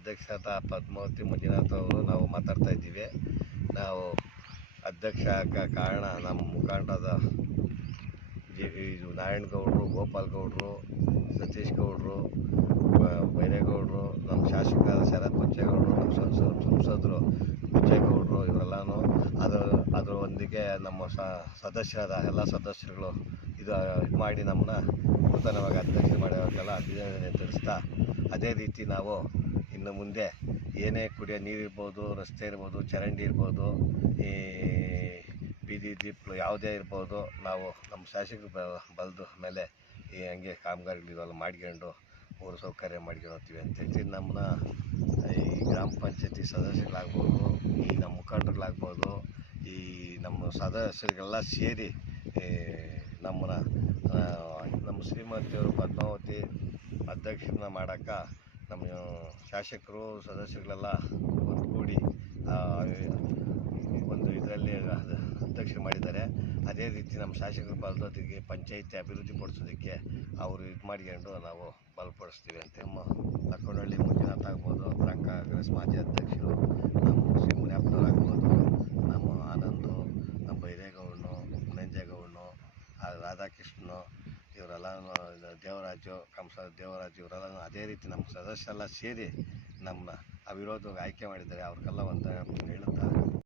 ಅಧ್ಯಕ್ಷರಾದ ಪದ್ಮಾವತಿ ಮಂಜುನಾಥ್ ಅವರು ನಾವು ಮಾತಾಡ್ತಾ ಇದ್ದೀವಿ. ನಾವು ಅಧ್ಯಕ್ಷ ಕಾರಣ ನಮ್ಮ ಮುಖಂಡರಾದ ನಾರಾಯಣಗೌಡರು, ಗೋಪಾಲ್ ಗೌಡರು, ಸತೀಶ್ ಗೌಡರು, ಬೈರೇಗೌಡರು, ನಮ್ಮ ಶಾಸಕರಾದ ಶರತ್ ಬಚ್ಚೇಗೌಡರು, ನಮ್ಮ ಸಂಸದರು ಬಚ್ಚೇಗೌಡರು ಇವರೆಲ್ಲನೂ ಅದರೊಂದಿಗೆ ನಮ್ಮ ಸದಸ್ಯರಾದ ಎಲ್ಲ ಸದಸ್ಯರುಗಳು ಇದು ಮಾಡಿ ನಮ್ಮನ್ನ ನೂತನವಾಗಿ ಅಧ್ಯಕ್ಷ ಮಾಡೋಕ್ಕೆಲ್ಲ ಅಭಿನಂದನೆ ತಿಳಿಸ್ತಾ, ಅದೇ ರೀತಿ ನಾವು ಇನ್ನು ಮುಂದೆ ಏನೇ ಕುಡಿಯೋ ನೀರು ಇರ್ಬೋದು, ರಸ್ತೆ ಇರ್ಬೋದು, ಚರಂಡಿ ಇರ್ಬೋದು, ಈ ಬೀದಿ ದೀಪಗಳು ಯಾವುದೇ ಇರ್ಬೋದು, ನಾವು ನಮ್ಮ ಶಾಸಕರು ಬಲದ ಮೇಲೆ ಈ ಹಂಗೆ ಕಾಮಗಾರಿಗಳಿಗೆಲ್ಲ ಮಾಡ್ಕೊಂಡು ಮೂಲ ಸೌಕರ್ಯ ಮಾಡ್ಕೊಂಡು ಹೋಗ್ತೀವಿ ಅಂತ ಹೇಳ್ತೀವಿ. ನಮ್ಮನ್ನ ಈ ಗ್ರಾಮ ಪಂಚಾಯತಿ ಸದಸ್ಯಗಳಾಗ್ಬೋದು, ಈ ನಮ್ಮ ಮುಖಂಡರುಗಳಾಗ್ಬೋದು, ಈ ನಮ್ಮ ಸದಸ್ಯರಿಗೆಲ್ಲ ಸೇರಿ ನಮ್ಮ ಶ್ರೀಮತಿಯವರು ಪದ್ಮಾವತಿ ಅಧ್ಯಕ್ಷರನ್ನ ಮಾಡೋಕ್ಕೆ ನಮ್ಮ ಶಾಸಕರು ಸದಸ್ಯರುಗಳೆಲ್ಲ ಒಟ್ಟುಗೂಡಿ ಒಂದು ಇದರಲ್ಲಿ ಅಧ್ಯಕ್ಷ ಮಾಡಿದ್ದಾರೆ. ಅದೇ ರೀತಿ ನಮ್ಮ ಶಾಸಕರು ಬಲದೊತ್ತಿಗೆ ಪಂಚಾಯಿತಿ ಅಭಿವೃದ್ಧಿ ಪಡಿಸೋದಕ್ಕೆ ಅವರು ಇದು ಮಾಡ್ಕೊಂಡು ನಾವು ಬಲಪಡಿಸ್ತೀವಿ ಅಂತ. ನಮ್ಮ ಲಕ್ಕನಹಳ್ಳಿ ಮಂಜುನಾಥ್ ಆಗ್ಬೋದು, ಕಾಂಗ್ರೆಸ್ ಮಾಜಿ ಅಧ್ಯಕ್ಷರು, ನಮ್ಮ ಶ್ರೀ ಮುನಿಯಪ್ಪನವ್ರು ಆಗ್ಬೋದು, ನಮ್ಮ ಆನಂದು, ನಮ್ಮ ಬೈರೇಗೌಡನು, ನಂಜೇಗೌಡನು, ರಾಧಾಕೃಷ್ಣನು, ಇವರೆಲ್ಲ ದೇವರಾಜು, ದೇವರಾಜು ಇವರೆಲ್ಲ ಅದೇ ರೀತಿ ನಮ್ಮ ಸದಸ್ಯರೆಲ್ಲ ಸೇರಿ ನಮ್ಮನ್ನ ಅವಿರೋಧವಾಗಿ ಆಯ್ಕೆ ಮಾಡಿದ್ದಾರೆ. ಅವ್ರಿಗೆಲ್ಲ ಒಂದು ಹೇಳುತ್ತಾ